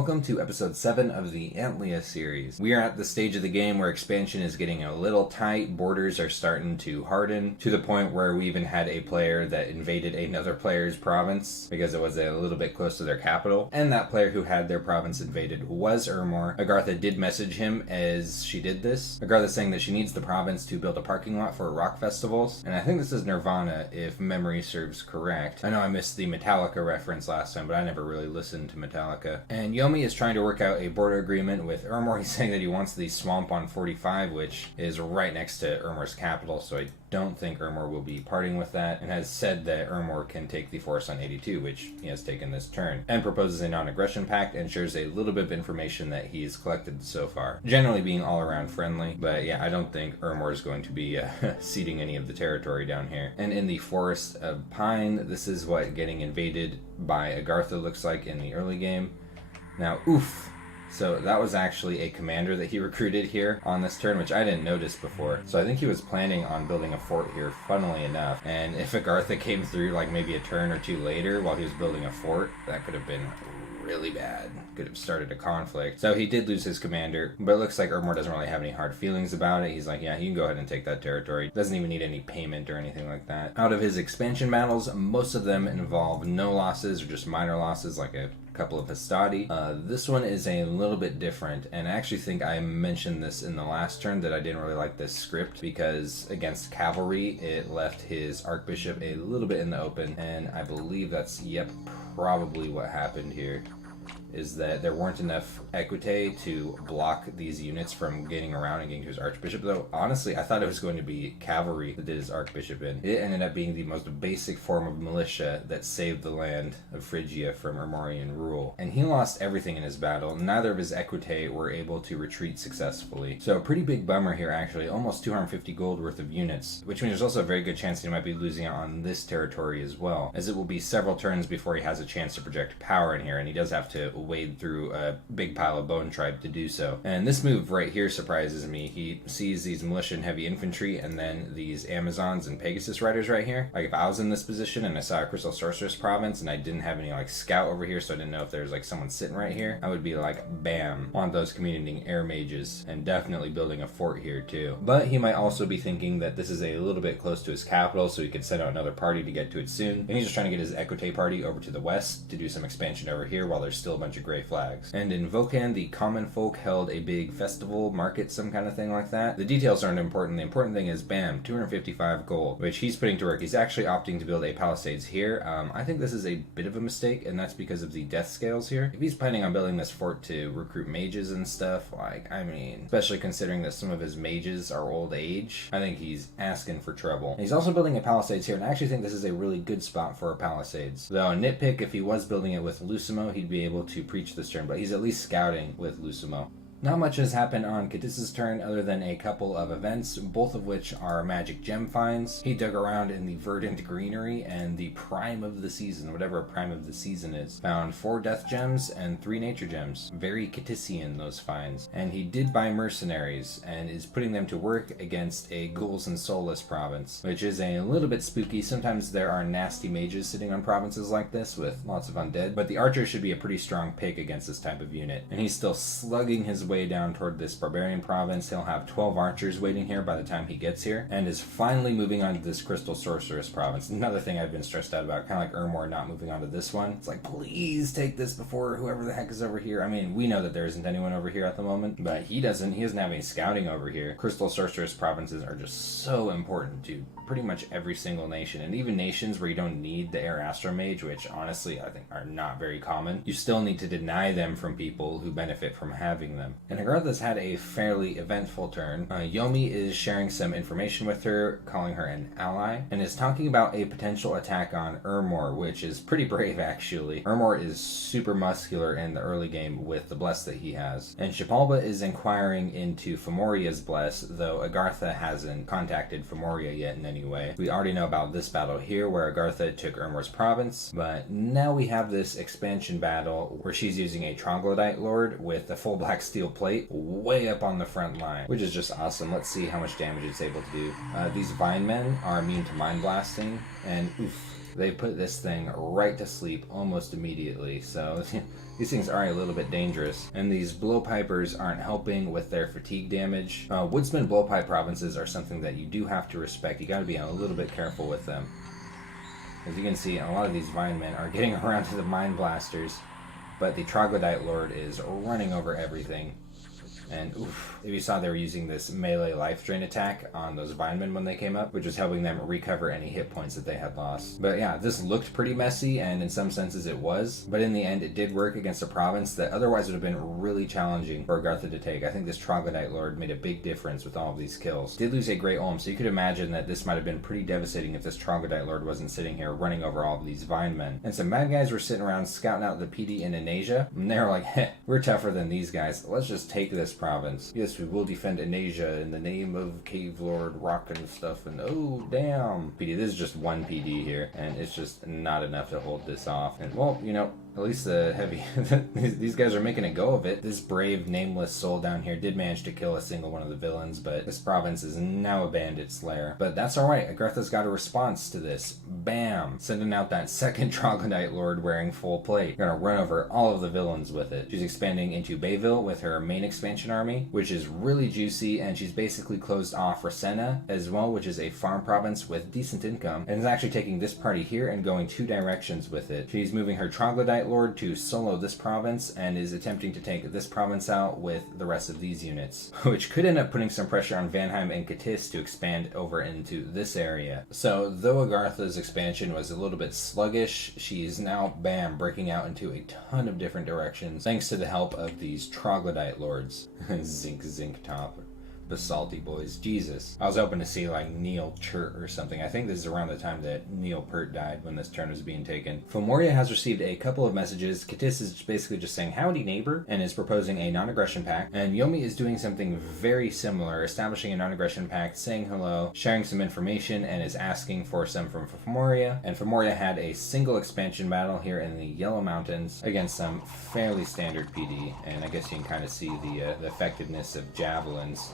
welcome to episode 7 of the Antlia series. We are at the stage of the game where expansion is getting a little tight, borders are starting to harden, to the point where we even had a player that invaded another player's province because it was a little bit close to their capital, and that player who had their province invaded was Ermor. Agartha did message him as she did this. Agartha saying that she needs the province to build a parking lot for rock festivals, and I think this is Nirvana if memory serves correct. I know I missed the Metallica reference last time, but I never really listened to Metallica. And Yomi is trying to work out a border agreement with Ermor. He's saying that he wants the swamp on 45, which is right next to Ermor's capital, so I don't think Ermor will be parting with that, and has said that Ermor can take the forest on 82, which he has taken this turn, and proposes a non-aggression pact and shares a little bit of information that he's collected so far. Generally being all around friendly, but yeah, I don't think Ermor is going to be ceding any of the territory down here. And in the Forest of Pine, this is what getting invaded by Agartha looks like in the early game. Now, oof. So that was actually a commander that he recruited here on this turn, which I didn't notice before. So I think he was planning on building a fort here, funnily enough. And if Agartha came through like maybe a turn or two later while he was building a fort, that could have been really bad. Could have started a conflict. So he did lose his commander, but it looks like Ermor doesn't really have any hard feelings about it. He's like, yeah, you can go ahead and take that territory. Doesn't even need any payment or anything like that. Out of his expansion battles, most of them involve no losses or just minor losses, like a couple of Hastati. This one is a little bit different, and I actually think I mentioned this in the last turn that I didn't really like this script because against cavalry it left his archbishop a little bit in the open, and I believe that's probably what happened here, is that there weren't enough equite to block these units from getting around and getting to his archbishop. Though honestly, I thought it was going to be cavalry that did his archbishop in. It ended up being the most basic form of militia that saved the land of Phrygia from Ermorian rule. And he lost everything in his battle. Neither of his equite were able to retreat successfully. So a pretty big bummer here actually, almost 250 gold worth of units, which means there's also a very good chance he might be losing out on this territory as well, as it will be several turns before he has a chance to project power in here, and he does have to wade through a big pile of bone tribe to do so. And this move right here surprises me. He sees these militia and heavy infantry and then these Amazons and Pegasus riders right here. Like if I was in this position and I saw a Crystal Sorceress province and I didn't have any like scout over here, so I didn't know if there's like someone sitting right here, I would be like, bam, want those communicating air mages, and definitely building a fort here too. But he might also be thinking that this is a little bit close to his capital, so he could send out another party to get to it soon. And he's just trying to get his equite party over to the west to do some expansion over here while there's still a bunch of gray flags. And in Vokan, the common folk held a big festival, market, some kind of thing like that. The details aren't important. The important thing is, bam, 255 gold, which he's putting to work. He's actually opting to build a palisades here. I think this is a bit of a mistake, and that's because of the death scales here. If he's planning on building this fort to recruit mages and stuff, like, I mean, especially considering that some of his mages are old age, I think he's asking for trouble. And he's also building a palisades here, and I actually think this is a really good spot for a palisades. Though a nitpick, if he was building it with Lucimo, he'd be able to preach this turn, but he's at least scouting with Lucimo. Not much has happened on Cadis's turn other than a couple of events, both of which are magic gem finds. He dug around in the verdant greenery and the prime of the season, whatever prime of the season is. Found 4 death gems and 3 nature gems. Very Cadisian, those finds. And he did buy mercenaries and is putting them to work against a Ghouls and Soulless province, which is a little bit spooky. Sometimes there are nasty mages sitting on provinces like this with lots of undead, but the archer should be a pretty strong pick against this type of unit. And he's still slugging his way down toward this barbarian province. He'll have 12 archers waiting here by the time he gets here, and is finally moving on to this Crystal Sorceress province. Another thing I've been stressed out about, kind of like Ermor not moving on to this one. It's like, please take this before whoever the heck is over here. I mean, we know that there isn't anyone over here at the moment, but he doesn't have any scouting over here. Crystal Sorceress provinces are just so important to pretty much every single nation, and even nations where you don't need the Air Astro Mage, which honestly I think are not very common, you still need to deny them from people who benefit from having them. And Agartha's had a fairly eventful turn. Yomi is sharing some information with her, calling her an ally, and is talking about a potential attack on Ermor, which is pretty brave actually. Ermor is super muscular in the early game with the bless that he has. And Shababa is inquiring into Fomoria's bless, though Agartha hasn't contacted Fomoria yet in any way. We already know about this battle here where Agartha took Ermor's province, but now we have this expansion battle where she's using a troglodyte lord with a full black steel plate way up on the front line, which is just awesome. Let's see how much damage it's able to do. These vine men are immune to mind blasting, and oof, they put this thing right to sleep almost immediately. So these things are a little bit dangerous. And these blowpipers aren't helping with their fatigue damage. Woodsman blowpipe provinces are something that you do have to respect. You got to be a little bit careful with them. As you can see, a lot of these Vinemen are getting around to the Mind Blasters, but the Troglodyte Lord is running over everything. And oof, if you saw, they were using this melee life drain attack on those Vinemen when they came up, which was helping them recover any hit points that they had lost. But yeah, this looked pretty messy, and in some senses it was. But in the end, it did work against a province that otherwise would have been really challenging for Agartha to take. I think this Troglodyte Lord made a big difference with all of these kills. Did lose a Great Olm, so you could imagine that this might have been pretty devastating if this Troglodyte Lord wasn't sitting here running over all of these Vinemen. And some bad guys were sitting around scouting out the PD in Asia, and they were like, heh, we're tougher than these guys. Let's just take this province. Yes, we will defend Asia in the name of Cave Lord Rock and stuff. And oh, damn. PD, this is just one PD here, and it's just not enough to hold this off. And well, you know, at least the heavy, these guys are making a go of it. This brave, nameless soul down here did manage to kill a single one of the villains, but this province is now a bandit's lair. But that's alright, Agartha's got a response to this. Bam! Sending out that second Troglodyte Lord wearing full plate. Gonna run over all of the villains with it. She's expanding into Bayville with her main expansion army, which is really juicy, and she's basically closed off Rasenna as well, which is a farm province with decent income, and is actually taking this party here and going 2 directions with it. She's moving her Troglodyte Lord to solo this province and is attempting to take this province out with the rest of these units, which could end up putting some pressure on Vanheim and Cadiz to expand over into this area. So though Agartha's expansion was a little bit sluggish, she's now, bam, breaking out into a ton of different directions thanks to the help of these Troglodyte Lords. Zinc top. Basalty boys. Jesus. I was hoping to see like Neil Chert or something. I think this is around the time that Neil Peart died when this turn was being taken. Fomoria has received a couple of messages. Cadiz is basically just saying howdy neighbor and is proposing a non-aggression pact. And Yomi is doing something very similar, establishing a non-aggression pact, saying hello, sharing some information, and is asking for some from Fomoria. And Fomoria had a single expansion battle here in the Yellow Mountains against some fairly standard PD. And I guess you can kind of see the effectiveness of javelins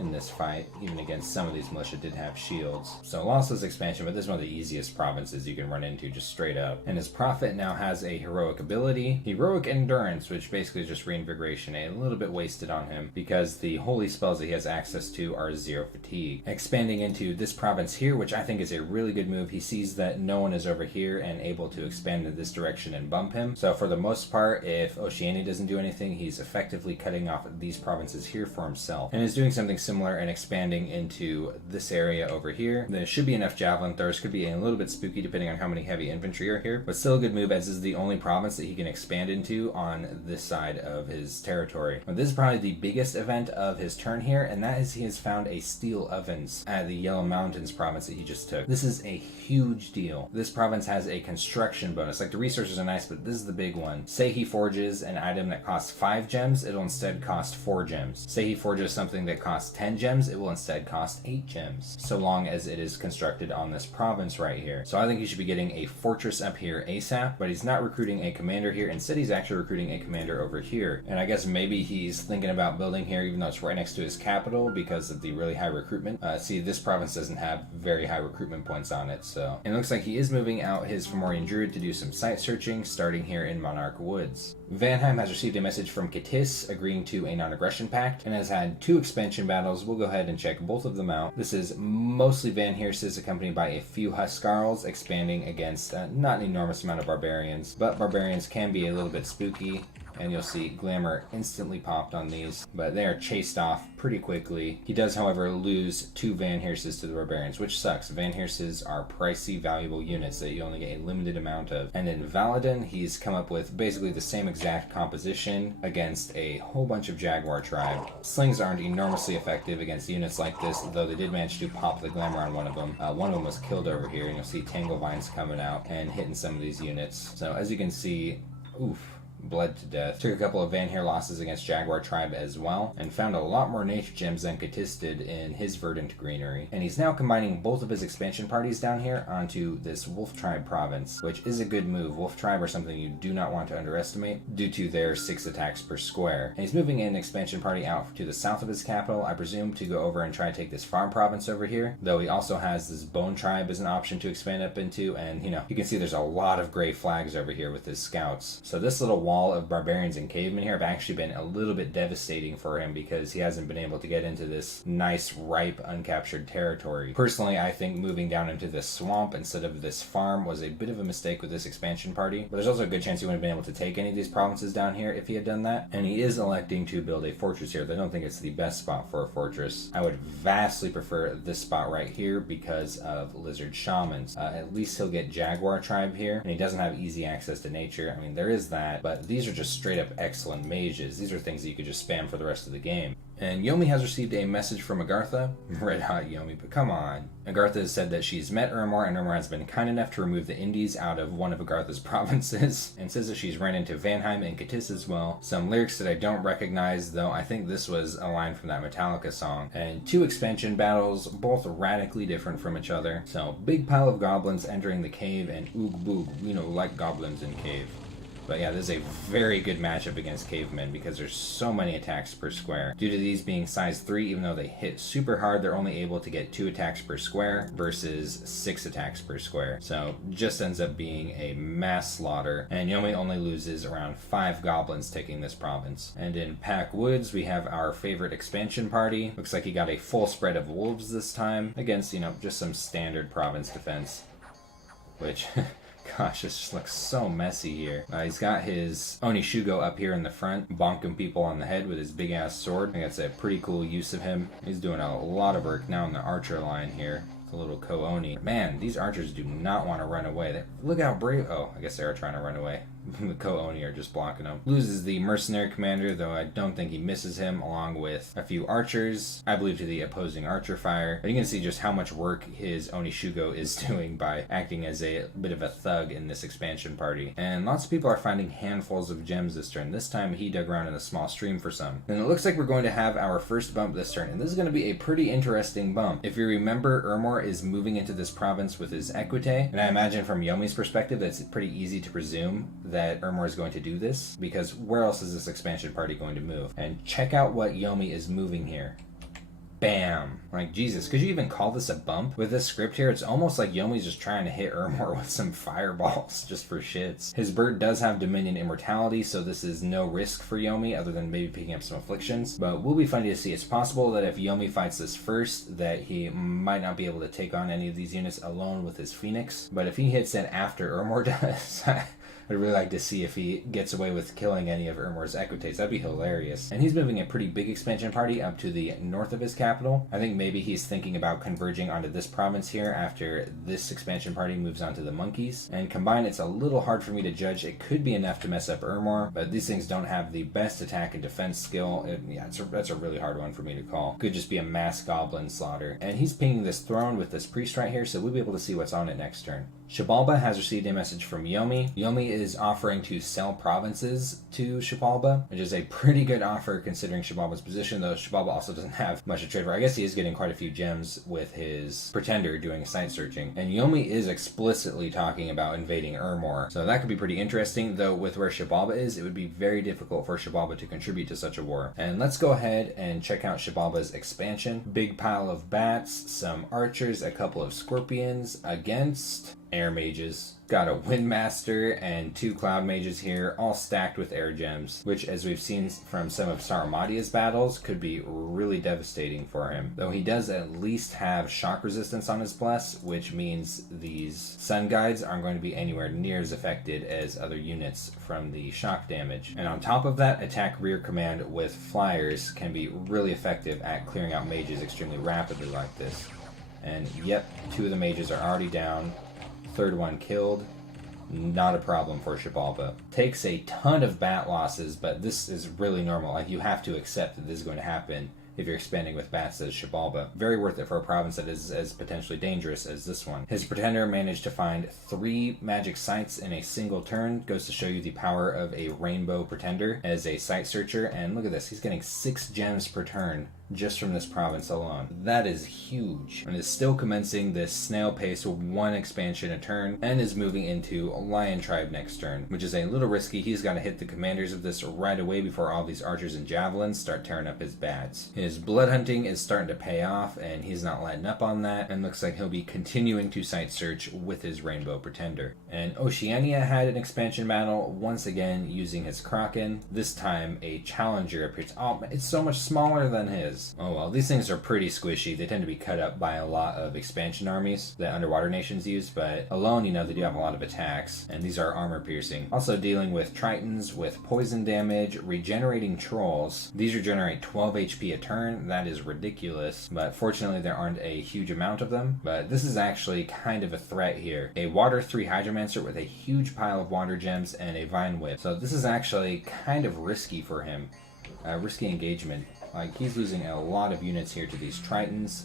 in this fight, even against some of these militia did have shields. So lost this expansion, but this is one of the easiest provinces you can run into just straight up. And his prophet now has a heroic ability, heroic endurance, which basically is just reinvigoration, a little bit wasted on him because the holy spells that he has access to are 0 fatigue. Expanding into this province here, which I think is a really good move. He sees that no one is over here and able to expand in this direction and bump him. So for the most part, if Oceania doesn't do anything, he's effectively cutting off these provinces here for himself and is doing something similar and expanding into this area over here. There should be enough javelin throwers. Could be a little bit spooky depending on how many heavy infantry are here, but still a good move as this is the only province that he can expand into on this side of his territory. But this is probably the biggest event of his turn here, and that is he has found a steel ovens at the Yellow Mountains province that he just took. This is a huge deal. This province has a construction bonus. Like the resources are nice, but this is the big one. Say he forges an item that costs 5 gems, it'll instead cost 4 gems. Say he forges something that costs 10 gems, it will instead cost 8 gems, so long as it is constructed on this province right here. So I think he should be getting a fortress up here ASAP, but he's not recruiting a commander here. Instead, he's actually recruiting a commander over here. And I guess maybe he's thinking about building here, even though it's right next to his capital, because of the really high recruitment. See, this province doesn't have very high recruitment points on it, so. And it looks like he is moving out his Fomorian Druid to do some site searching, starting here in Monarch Woods. Vanheim has received a message from Cadiz agreeing to a non-aggression pact, and has had 2 expansion battles. We'll go ahead and check both of them out. This is mostly Van Heerses accompanied by a few Huskarls expanding against not an enormous amount of barbarians, but barbarians can be a little bit spooky. And you'll see glamour instantly popped on these, but they are chased off pretty quickly. He does, however, lose 2 Van Heerses to the barbarians, which sucks. Van Heerses are pricey, valuable units that you only get a limited amount of. And in Valadin, he's come up with basically the same exact composition against a whole bunch of Jaguar tribe. Slings aren't enormously effective against units like this, though they did manage to pop the glamour on one of them. One of them was killed over here, and you'll see Tangle Vines coming out and hitting some of these units. So as you can see, oof. bled to death. Took a couple of Vanheim losses against Jaguar Tribe as well, and found a lot more nature gems than Katis did in his verdant greenery. And he's now combining both of his expansion parties down here onto this Wolf Tribe province, which is a good move. Wolf Tribe are something you do not want to underestimate due to their 6 attacks per square. And he's moving an expansion party out to the south of his capital, I presume, to go over and try to take this farm province over here, though he also has this Bone Tribe as an option to expand up into, and you can see there's a lot of gray flags over here with his scouts. So this little wall of barbarians and cavemen here have actually been a little bit devastating for him because he hasn't been able to get into this nice, ripe, uncaptured territory. Personally, I think moving down into this swamp instead of this farm was a bit of a mistake with this expansion party, but there's also a good chance he wouldn't have been able to take any of these provinces down here if he had done that, and he is electing to build a fortress here. I don't think it's the best spot for a fortress. I would vastly prefer this spot right here because of lizard shamans. At least he'll get Jaguar Tribe here, and he doesn't have easy access to nature. I mean, there is that, but these are just straight up excellent mages. These are things that you could just spam for the rest of the game. And Yomi has received a message from Agartha. Red hot Yomi, but come on. Agartha has said that she's met Urmor, and Urmor has been kind enough to remove the Indies out of one of Agartha's provinces, and says that she's ran into Vanheim and Katis as well. Some lyrics that I don't recognize, though I think this was a line from that Metallica song. And 2 expansion battles, both radically different from each other. So, big pile of goblins entering the cave, and oog boog, like goblins in cave. But yeah, this is a very good matchup against cavemen because there's so many attacks per square. Due to these being size 3, even though they hit super hard, they're only able to get 2 attacks per square versus 6 attacks per square. So just ends up being a mass slaughter, and Yomi only loses around 5 goblins taking this province. And in Pack Woods, we have our favorite expansion party. Looks like he got a full spread of wolves this time against, just some standard province defense, which... Gosh, this just looks so messy here. He's got his Onishugo up here in the front, bonking people on the head with his big-ass sword. I think that's a pretty cool use of him. He's doing a lot of work now in the archer line here. A little Ko-Oni. Man, these archers do not want to run away. Look how brave... Oh, I guess they are trying to run away. The Ko-Oni are just blocking him. Loses the mercenary commander, though I don't think he misses him, along with a few archers, I believe to the opposing archer fire. But you can see just how much work his Onishugo is doing by acting as a bit of a thug in this expansion party. And lots of people are finding handfuls of gems this turn. This time he dug around in a small stream for some. And it looks like we're going to have our first bump this turn, and this is going to be a pretty interesting bump. If you remember, Urmor is moving into this province with his Equite, and I imagine from Yomi's perspective that's pretty easy to presume that Urmor is going to do this, because where else is this expansion party going to move? And check out what Yomi is moving here. Bam! Like, Jesus, could you even call this a bump? With this script here, it's almost like Yomi's just trying to hit Urmor with some fireballs, just for shits. His bird does have Dominion Immortality, so this is no risk for Yomi, other than maybe picking up some afflictions. But will be funny to see. It's possible that if Yomi fights this first, that he might not be able to take on any of these units alone with his Phoenix. But if he hits it after Urmor does... I'd really like to see if he gets away with killing any of Urmor's Equites. That'd be hilarious. And he's moving a pretty big expansion party up to the north of his capital. I think maybe he's thinking about converging onto this province here after this expansion party moves on to the monkeys. And combined, it's a little hard for me to judge. It could be enough to mess up Urmor, but these things don't have the best attack and defense skill. That's a really hard one for me to call. Could just be a mass goblin slaughter. And he's pinging this throne with this priest right here, so we'll be able to see what's on it next turn. Shababa has received a message from Yomi. Yomi is offering to sell provinces to Shababa, which is a pretty good offer considering Shababa's position, though Shababa also doesn't have much to trade for. I guess he is getting quite a few gems with his pretender doing site searching. And Yomi is explicitly talking about invading Urmor, so that could be pretty interesting, though with where Shababa is, it would be very difficult for Shababa to contribute to such a war. And let's go ahead and check out Shababa's expansion. Big pile of bats, some archers, a couple of scorpions against... air mages. Got a Windmaster and 2 Cloud Mages here, all stacked with air gems, which, as we've seen from some of Saramatia's battles, could be really devastating for him. Though he does at least have shock resistance on his bless, which means these Sun Guides aren't going to be anywhere near as affected as other units from the shock damage. And on top of that, attack rear command with flyers can be really effective at clearing out mages extremely rapidly like this. And yep, 2 of the mages are already down. 3rd one killed. Not a problem for Shababa. Takes a ton of bat losses, but this is really normal. Like, you have to accept that this is going to happen if you're expanding with bats as Shababa. Very worth it for a province that is as potentially dangerous as this one. His pretender managed to find 3 magic sites in a single turn. Goes to show you the power of a rainbow pretender as a site searcher. And look at this, he's getting 6 gems per turn just from this province alone. That is huge, and is still commencing this snail pace 1 expansion a turn, and is moving into Lion Tribe next turn, which is a little risky. He's got to hit the commanders of this right away before all these archers and javelins start tearing up his bats. His blood hunting is starting to pay off, and he's not letting up on that, and looks like he'll be continuing to site search with his rainbow pretender. And Oceania had an expansion battle, once again using his Kraken. This time a challenger appears. Oh, it's so much smaller than his. Oh well, these things are pretty squishy. They tend to be cut up by a lot of expansion armies that underwater nations use, but alone, they do have a lot of attacks, and these are armor piercing. Also dealing with tritons with poison damage, regenerating trolls. These regenerate 12 HP a turn. That is ridiculous, but fortunately there aren't a huge amount of them. But this is actually kind of a threat here. A water 3 hydromancer with a huge pile of water gems and a vine whip. So this is actually kind of risky for him. Risky engagement. Like, he's losing a lot of units here to these tritons,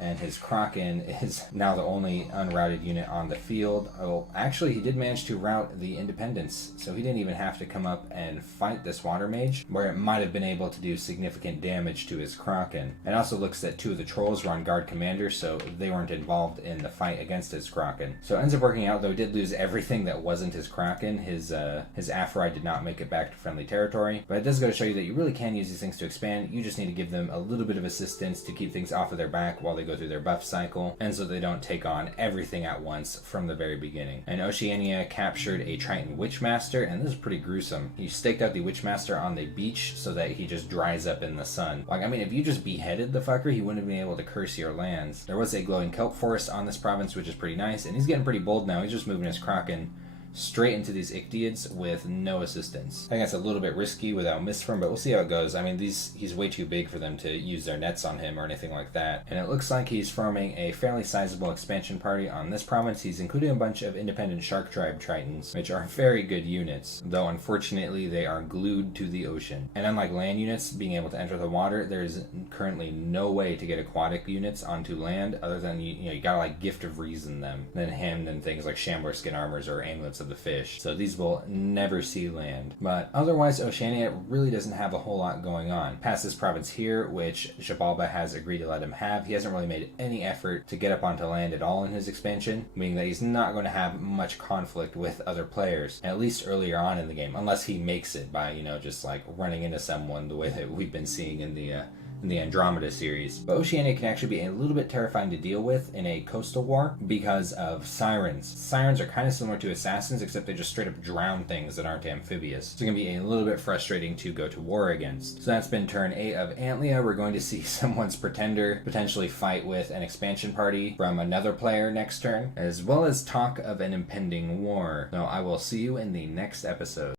and his Kraken is now the only unrouted unit on the field. Oh, actually, he did manage to rout the Independence, so he didn't even have to come up and fight this Water Mage, where it might have been able to do significant damage to his Kraken. It also looks that 2 of the trolls were on guard commander, so they weren't involved in the fight against his Kraken. So it ends up working out, though he did lose everything that wasn't his Kraken. His Aphrodite did not make it back to friendly territory, but it does go to show you that you really can use these things to expand. You just need to give them a little bit of assistance to keep things off of their back while they go through their buff cycle, and so they don't take on everything at once from the very beginning. And Oceania captured a Triton Witchmaster, and this is pretty gruesome. He staked out the Witchmaster on the beach so that he just dries up in the sun. Like, I mean, if you just beheaded the fucker, he wouldn't have been able to curse your lands. There was a glowing kelp forest on this province, which is pretty nice, and he's getting pretty bold now. He's just moving his Kraken straight into these Ichthyids with no assistance. I think that's a little bit risky without Mistform, but we'll see how it goes. I mean, he's way too big for them to use their nets on him or anything like that. And it looks like he's forming a fairly sizable expansion party on this province. He's including a bunch of independent Shark Tribe Tritons, which are very good units, though unfortunately they are glued to the ocean. And unlike land units being able to enter the water, there's currently no way to get aquatic units onto land other than you gotta like Gift of Reason them, then hand them things like Shambler Skin Armors or Amulets of the Fish. So these will never see land. But otherwise, Oceania really doesn't have a whole lot going on. Past this province here, which Shababa has agreed to let him have, he hasn't really made any effort to get up onto land at all in his expansion, meaning that he's not going to have much conflict with other players, at least earlier on in the game, unless he makes it by, just like running into someone the way that we've been seeing in the Andromeda series. But Oceania can actually be a little bit terrifying to deal with in a coastal war because of sirens. Sirens are kind of similar to assassins, except they just straight up drown things that aren't amphibious. So it's going to be a little bit frustrating to go to war against. So that's been turn 8 of Antlia. We're going to see someone's pretender potentially fight with an expansion party from another player next turn, as well as talk of an impending war. So I will see you in the next episode.